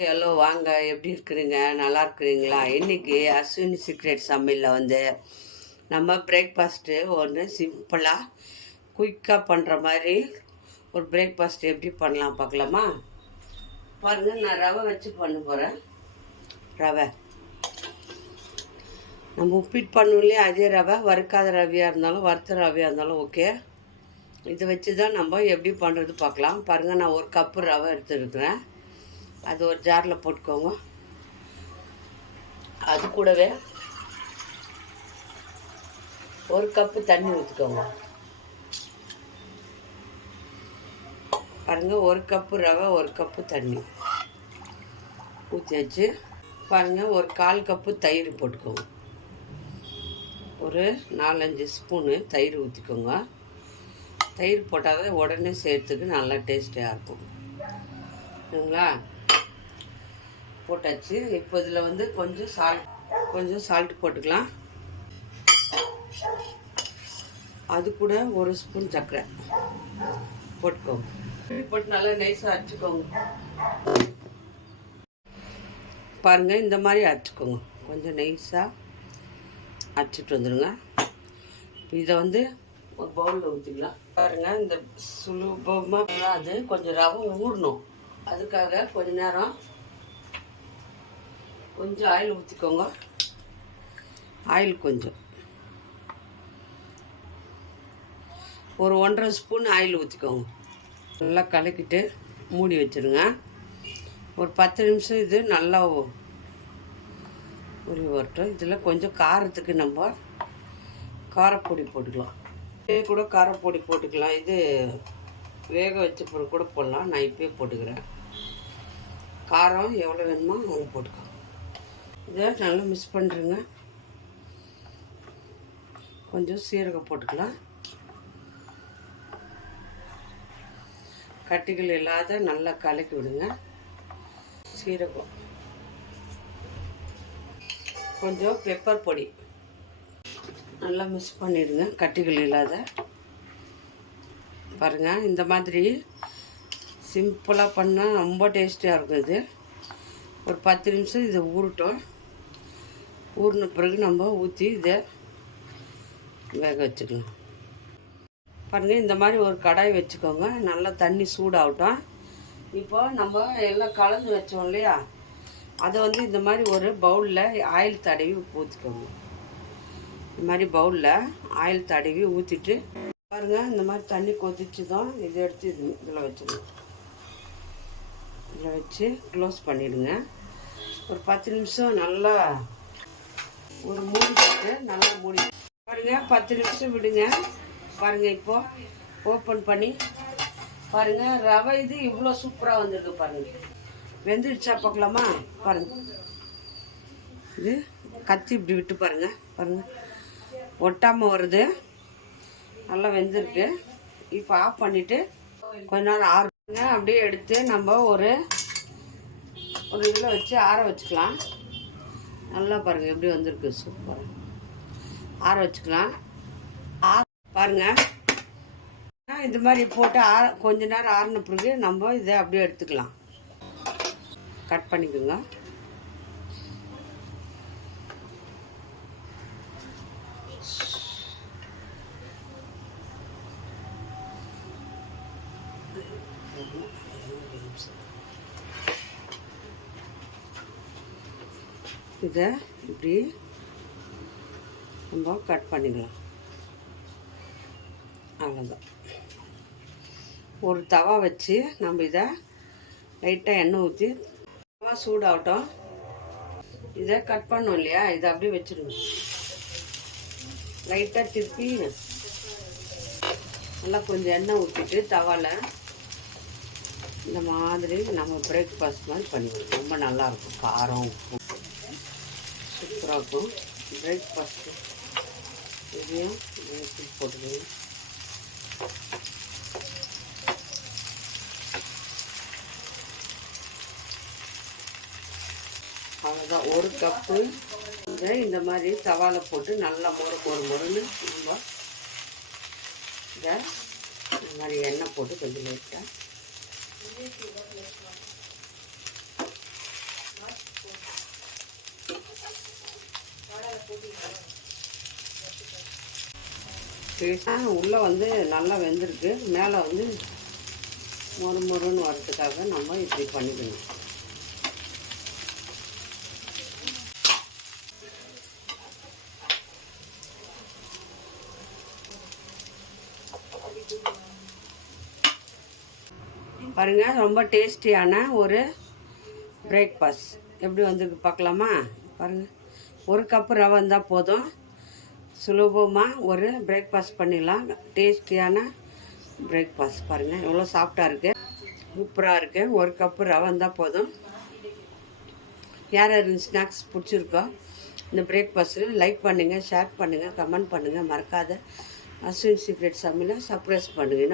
Hello வாங்க, எப்படி இருக்கிறீங்க? நல்லா இருக்கிறீங்களா? இன்றைக்கி அஸ்வினி சீக்ரெட் சமையலில் வந்து நம்ம பிரேக்ஃபாஸ்ட்டு ஒன்று சிம்பிளாக குயிக்காக பண்ணுற மாதிரி ஒரு பிரேக்ஃபாஸ்ட் எப்படி பண்ணலாம் பார்க்கலாமா? பாருங்கள், நான் ரவை வச்சு பண்ண போகிறேன். ரவை நம்ம உப்பிட்டு பண்ணுவோம் இல்லையா, அதே ரவை. வறுக்காத ரவையாக இருந்தாலும் வறுத்த ரவையாக இருந்தாலும் ஓகே. இதை வச்சு தான் நம்ம எப்படி பண்ணுறது பார்க்கலாம். பாருங்கள், நான் ஒரு கப்பு ரவை எடுத்துருக்குறேன். அது ஒரு ஜாரில் போட்டுக்கோங்க. அது கூடவே ஒரு கப்பு தண்ணி ஊற்றிக்கோங்க. பாருங்கள், ஒரு கப்பு ரவை, ஒரு கப்பு தண்ணி ஊற்றி வச்சு பாருங்கள், ஒரு 1/4 கப்பு தயிர் போட்டுக்கோங்க. ஒரு 4-5 ஸ்பூனு தயிர் ஊற்றிக்கோங்க. தயிர் போட்டால் தான் உடனே சேர்த்துக்கு நல்லா டேஸ்டியாக இருக்கும். சரிங்களா? போட்டாச்சு. இப்போ இதில் வந்து கொஞ்சம் சால்ட் போட்டுக்கலாம். அது கூட ஒரு ஸ்பூன் சர்க்கரை போட்டுக்கோங்க. போட்டு நல்லா நைஸாக அரைச்சிக்கோங்க. பாருங்கள், இந்த மாதிரி அரைச்சிக்கோங்க. கொஞ்சம் நைஸாக அரைச்சிட்டு வந்துடுங்க. இதை வந்து ஒரு பவுலில் ஊற்றிக்கலாம். பாருங்கள், இந்த சுலபமாக அது கொஞ்சம் ரவை ஊறணும். அதுக்காக கொஞ்ச நேரம் கொஞ்சம் ஆயில் ஊற்றிக்கோங்க. ஆயில் கொஞ்சம் ஒரு 1.5 ஸ்பூன் ஆயில் ஊற்றிக்கோங்க. நல்லா கலக்கிட்டு மூடி வச்சுருங்க. ஒரு 10 நிமிஷம் இது நல்லா உருவி வரட்டும். இதில் கொஞ்சம் காரத்துக்கு நம்ம காரப்பொடி போட்டுக்கலாம். இதே கூட காரப்பொடி போட்டுக்கலாம். இது வேக வச்ச பொருள் கூட போடலாம். நான் இப்போயே போட்டுக்கிறேன். காரம் எவ்வளோ வேணுமோ அவ்வளோ போட்டுக்கோ. இதை நல்லா மிக்ஸ் பண்ணுறேங்க. கொஞ்சம் சீரகம் போட்டுக்கலாம். கட்டிகள் இல்லாத நல்லா கலக்கி விடுங்க. சீரகம், கொஞ்சம் பெப்பர் பொடி நல்லா மிக்ஸ் பண்ணிடுங்க. கட்டிகள் இல்லாத. பாருங்கள், இந்த மாதிரி சிம்பிளாக பண்ணால் ரொம்ப டேஸ்டியாக இருக்கும். இது ஒரு 10 நிமிஷம் இதை ஊறட்டும். ஊறின பிறகு நம்ம ஊற்றி இதை வேக வச்சுக்கலாம். பாருங்கள், இந்த மாதிரி ஒரு கடாய் வச்சுக்கோங்க. நல்லா தண்ணி சூடாகட்டும். இப்போ நம்ம எல்லாம் கலந்து வச்சோம் இல்லையா, அதை வந்து இந்த மாதிரி ஒரு பவுலில் ஆயில் தடவி ஊற்றிக்கோங்க. இந்த மாதிரி பவுலில் ஆயில் தடவி ஊற்றிட்டு பாருங்கள், இந்த மாதிரி தண்ணி கொதிச்சு தான் இதை எடுத்து இதில் வச்சுருங்க. இதில் வச்சு க்ளோஸ் பண்ணிவிடுங்க. ஒரு 10 நிமிஷம் நல்லா ஒரு மூடி போட்டு நல்லா மூடி பாருங்கள். 10 நிமிஷம் விடுங்க. பாருங்கள், இப்போது ஓப்பன் பண்ணி பாருங்கள், ரவை இது இவ்வளோ சூப்பராக வந்துருக்கு. பாருங்கள், வெந்துடுச்சா பார்க்கலாமா? பாருங்கள், இது கத்தி இப்படி விட்டு பாருங்கள். பாருங்கள், ஒட்டாமல் வருது. நல்லா வெந்திருக்கு. இப்போ ஆஃப் பண்ணிவிட்டு கொஞ்ச நேரம் ஆறுங்க. அப்படியே எடுத்து நம்ம ஒரு இதில் வச்சு ஆற வச்சுக்கலாம். நல்லா பாருங்கள் எப்படி வந்திருக்கு. சூப்பர். ஆற வச்சுக்கலாம். பாருங்கள், இது மாதிரி போட்டு கொஞ்ச நேரம் ஆறின பிறகு நம்ம இதை அப்படியே எடுத்துக்கலாம். கட் பண்ணிக்கோங்க. இதை இப்படி நம்ம கட் பண்ணிக்கலாம். அவ்வளோதான். ஒரு தவா வச்சு நம்ம இதை லைட்டாக எண்ணெய் ஊற்றி தவா சூடாகட்டும். இதை கட் பண்ணோம் இல்லையா, இதை அப்படியே வச்சுருங்க. லைட்டாக திருப்பி நல்லா கொஞ்சம் எண்ணெய் ஊற்றிட்டு தவாவில் இந்த மாதிரி நம்ம பிரேக்ஃபாஸ்ட் மாதிரி பண்ணிடுவோம். ரொம்ப நல்லாயிருக்கும். காரம் உப்பு சூப்பராக இருக்கும் பிரேக்ஃபாஸ்ட்டு. இதையும் போட்டுக்கோங்க. அவ்வளோதான். ஒரு கப்பு இதை இந்த மாதிரி தவாவில் போட்டு நல்லா மொறுன்னு நம்ம இதை இந்த மாதிரி எண்ணெய் போட்டு கொஞ்சம் லைட்டாக உள்ளே வந்து நல்லா வெந்திருக்கு, மேலே வந்து மொறுன்னு வரதுக்காக நம்ம இப்படி பண்ணிக்கணும். பாருங்கள், ரொம்ப டேஸ்டியான ஒரு பிரேக்ஃபாஸ்ட் எப்படி வந்திருக்கு பார்க்கலாமா? பாருங்கள், ஒரு கப்பு ரவை இருந்தால் போதும், சுலபமாக ஒரு பிரேக்ஃபாஸ்ட் பண்ணிடலாம். டேஸ்டியான பிரேக்ஃபாஸ்ட் பாருங்கள், எவ்வளோ சாஃப்டாக இருக்குது, சூப்பராக இருக்குது. ஒரு கப்பு ரவை இருந்தால் போதும். யார் யார் ஸ்நாக்ஸ் பிடிச்சிருக்கோ இந்த பிரேக்ஃபாஸ்ட்டு லைக் பண்ணுங்கள், ஷேர் பண்ணுங்கள், கமெண்ட் பண்ணுங்கள். மறக்காத அஸ்வின் சீக்ரெட் சமையலை சர்ப்ரைஸ் பண்ணுங்கள்.